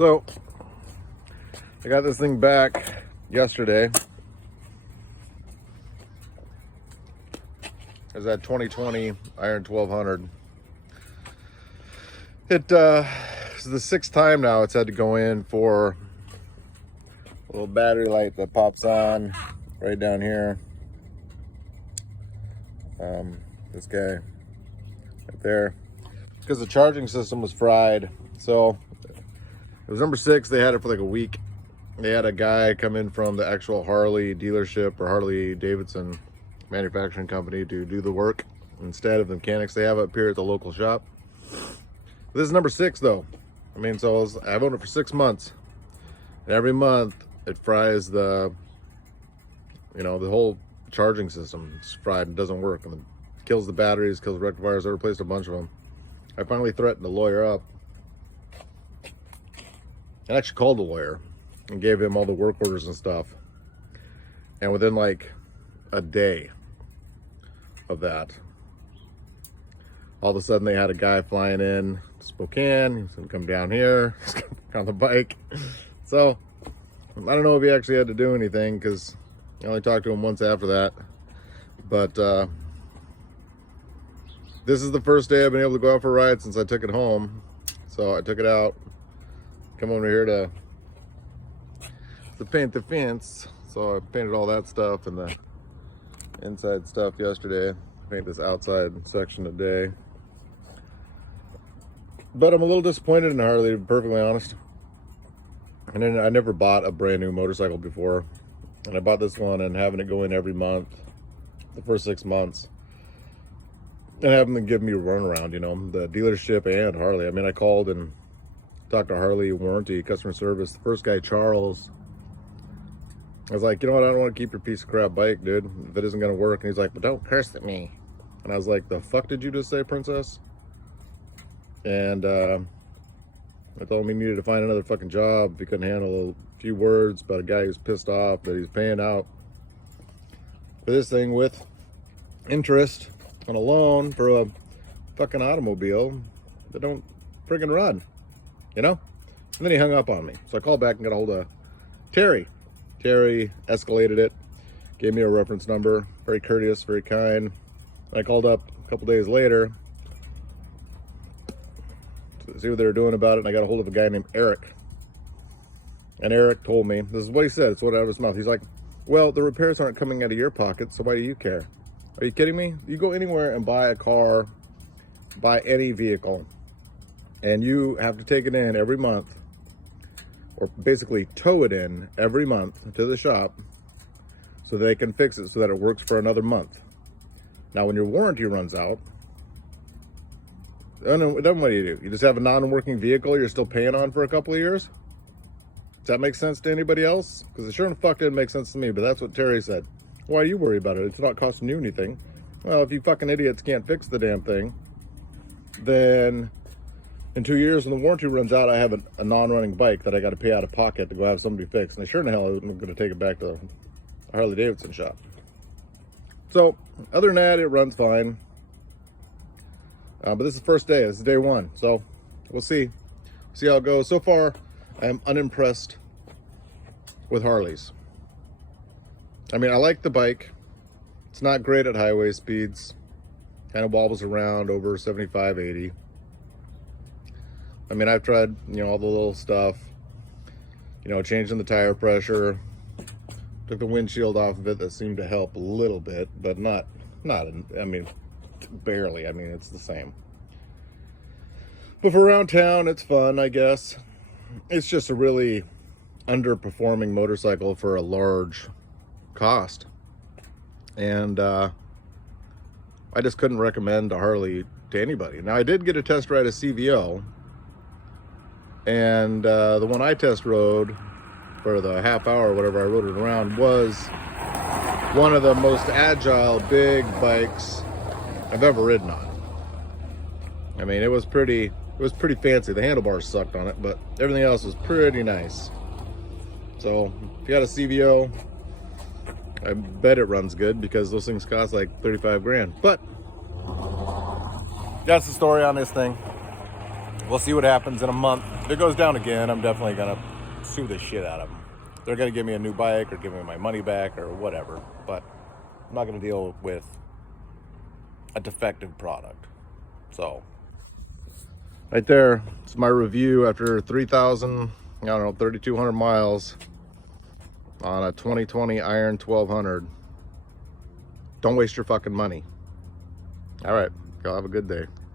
So I got this thing back yesterday. It was that 2020 Iron 1200. It's the 6th time now it's had to go in for a little battery light that pops on right down here. This guy right there, because the charging system was fried. So it was number 6. They had it for like a week. They had a guy come in from the actual Harley dealership or Harley-Davidson manufacturing company to do the work instead of the mechanics they have up here at the local shop. This is number 6 though. I mean, so I've owned it for 6 months, and every month it fries the, the whole charging system. It's fried and doesn't work, and it kills the batteries, kills the rectifiers. I replaced a bunch of them. I finally threatened the lawyer up, and actually called the lawyer and gave him all the work orders and stuff. And within like a day of that, all of a sudden they had a guy flying in to Spokane. He's gonna come down here on the bike. So I don't know if he actually had to do anything, because I only talked to him once after that. But this is the first day I've been able to go out for a ride since I took it home. So I took it out, come over here to paint the fence. So I painted all that stuff and the inside stuff yesterday. Paint this outside section today. But I'm a little disappointed in Harley, to be perfectly honest. And then I never bought a brand new motorcycle before, and I bought this one, and having it go in every month the first 6 months, and having them give me a runaround, the dealership and Harley. I mean, I called and talked to Harley warranty customer service. The first guy, Charles, I was like, you know what, I don't want to keep your piece of crap bike, dude, if it isn't going to work. And he's like, but don't curse at me. And I was like, the fuck did you just say, princess? And I told him he needed to find another fucking job if he couldn't handle a few words about a guy who's pissed off that he's paying out for this thing with interest on a loan for a fucking automobile that don't friggin' run, And then he hung up on me. So I called back and got a hold of Terry. Terry escalated it, gave me a reference number, very courteous, very kind. I called up a couple days later to see what they were doing about it, and I got a hold of a guy named Eric. And Eric told me, this is what he said, it's what out of his mouth. He's like, well, the repairs aren't coming out of your pocket, so why do you care? Are you kidding me? You go anywhere and buy a car, buy any vehicle, and you have to take it in every month, or basically tow it in every month to the shop so they can fix it so that it works for another month. Now, when your warranty runs out, then what do? You just have a non-working vehicle you're still paying on for a couple of years? Does that make sense to anybody else? Because it sure and fuck didn't make sense to me, but that's what Terry said. Why do you worry about it? It's not costing you anything. Well, if you fucking idiots can't fix the damn thing, then in 2 years when the warranty runs out, I have a non-running bike that I got to pay out of pocket to go have somebody fix. And I sure in the hell I'm going to take it back to a Harley-Davidson shop. So other than that, it runs fine. But this is the first day. This is day 1. So we'll see how it goes. So far, I am unimpressed with Harleys. I mean, I like the bike. It's not great at highway speeds. Kind of wobbles around over 75, 80. I mean, I've tried, all the little stuff, changing the tire pressure, took the windshield off of it. That seemed to help a little bit, but not, I mean, barely. I mean, it's the same. But for around town, it's fun, I guess. It's just a really underperforming motorcycle for a large cost. And I just couldn't recommend a Harley to anybody. Now, I did get a test ride a CVO. And the one I test rode for the half hour, whatever I rode it around, was one of the most agile, big bikes I've ever ridden on. I mean, it was pretty fancy. The handlebars sucked on it, but everything else was pretty nice. So if you got a CVO, I bet it runs good, because those things cost like 35 grand. But that's the story on this thing. we'll see what happens in a month. If it goes down again, I'm definitely gonna sue the shit out of them. They're gonna give me a new bike or give me my money back or whatever, but I'm not gonna deal with a defective product. So right there, it's my review after 3,000, I don't know, 3,200 miles on a 2020 Iron 1200. Don't waste your fucking money. All right, y'all have a good day.